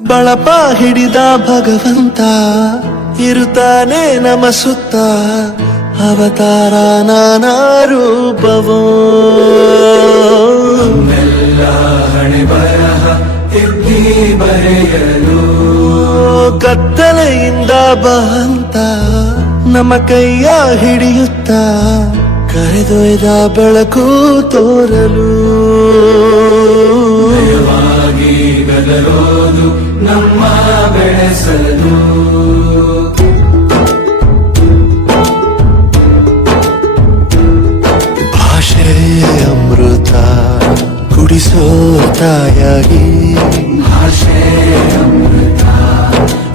ಬಳಪ ಹಿಡಿದ ಭಗವಂತ ಇರುತ್ತಾನೆ ನಮ ಸುತ್ತ ಅವತಾರ ನಾನಾ ರೂಪವೋ ಹಣೆ ಬರಹ ತಿದ್ದಿ ಬರೆಯಲು ಕತ್ತಲೆಯಿಂದ ಬಂತ ನಮ್ಮ ಕೈಯ ಹಿಡಿಯುತ್ತ ಕರೆದೊಯ್ದ ಬೆಳಕು ತೋರಲು ಭಯವಾಗಿ ಗದರೋದು ನಮ್ಮ ಬೆಳೆಸಲು ಭಾಷೆ ಅಮೃತ ಕುಡಿಸೋ ತಾಯಾಗಿ ಭಾಷೆ ಅಮೃತ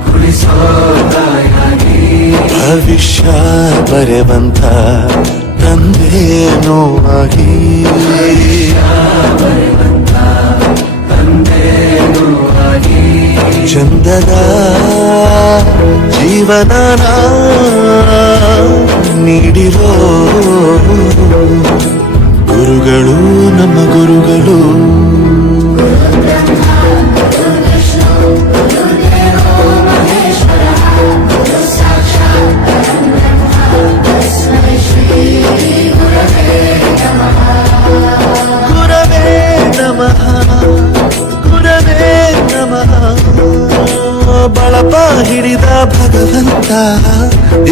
ಕುಡಿಸೋ ತಾಯಾಗಿ ಭವಿಷ್ಯ ಬರೆವಂತ ತಂದೇನೋ ಆಗಿ ತಂದೇನೂ ಆಗಿ ಚಂದದ ಜೀವನ ನೀಡಿರೋ ಗುರುಗಳು ನಮ್ಮ ಗುರುಗಳು ಗುರವೇ ನಮಃ ಗುರವೇ ನಮಃ ಬಳಪ ಹಿಡಿದ ಭಗವಂತ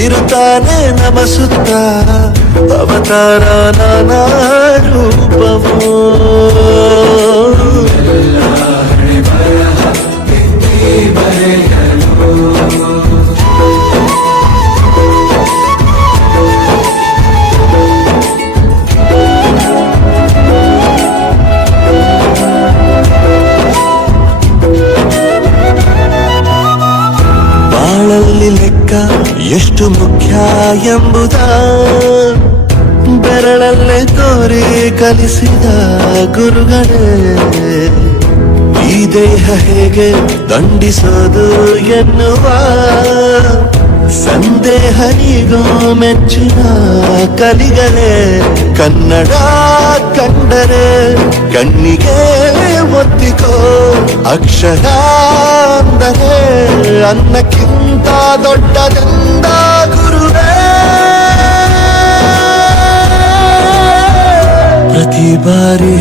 ಇರುತ್ತಾನೆ ನಮ ಸುತ್ತ ಅವತಾರ ನಾನಾ ರೂಪವೋ ಹಣೆ ಬರಹ ತಿದ್ದಿ ಬರೆಯಲು ಬಾಳಲ್ಲಿ ಲೆಕ್ಕ ಎಷ್ಟು ಮುಖ್ಯ ಎಂಬುದ ಬೆರಳಲ್ಲೇ ತೋರಿ ಕಲಿಸಿದ ಗುರುಗಳೇ ಈ ದೇಹ ಹೇಗೆ ದಂಡಿಸೋದು ಎನ್ನುವ ಸಂದೇಹನಿಗೋ ಮೆಚ್ಚಿನ ಕಲಿಗಳೇ ಕನ್ನಡ ಕಂಡರೆ ಕಣ್ಣಿಗೆ ಒತ್ತಿಕೋ ಅಕ್ಷರ ಅಂದರೆ ಅನ್ನಕ್ಕಿಂತ ದೊಡ್ಡದೆಂದ ಗುರುವೇ ಪ್ರತಿ ಬಾರಿ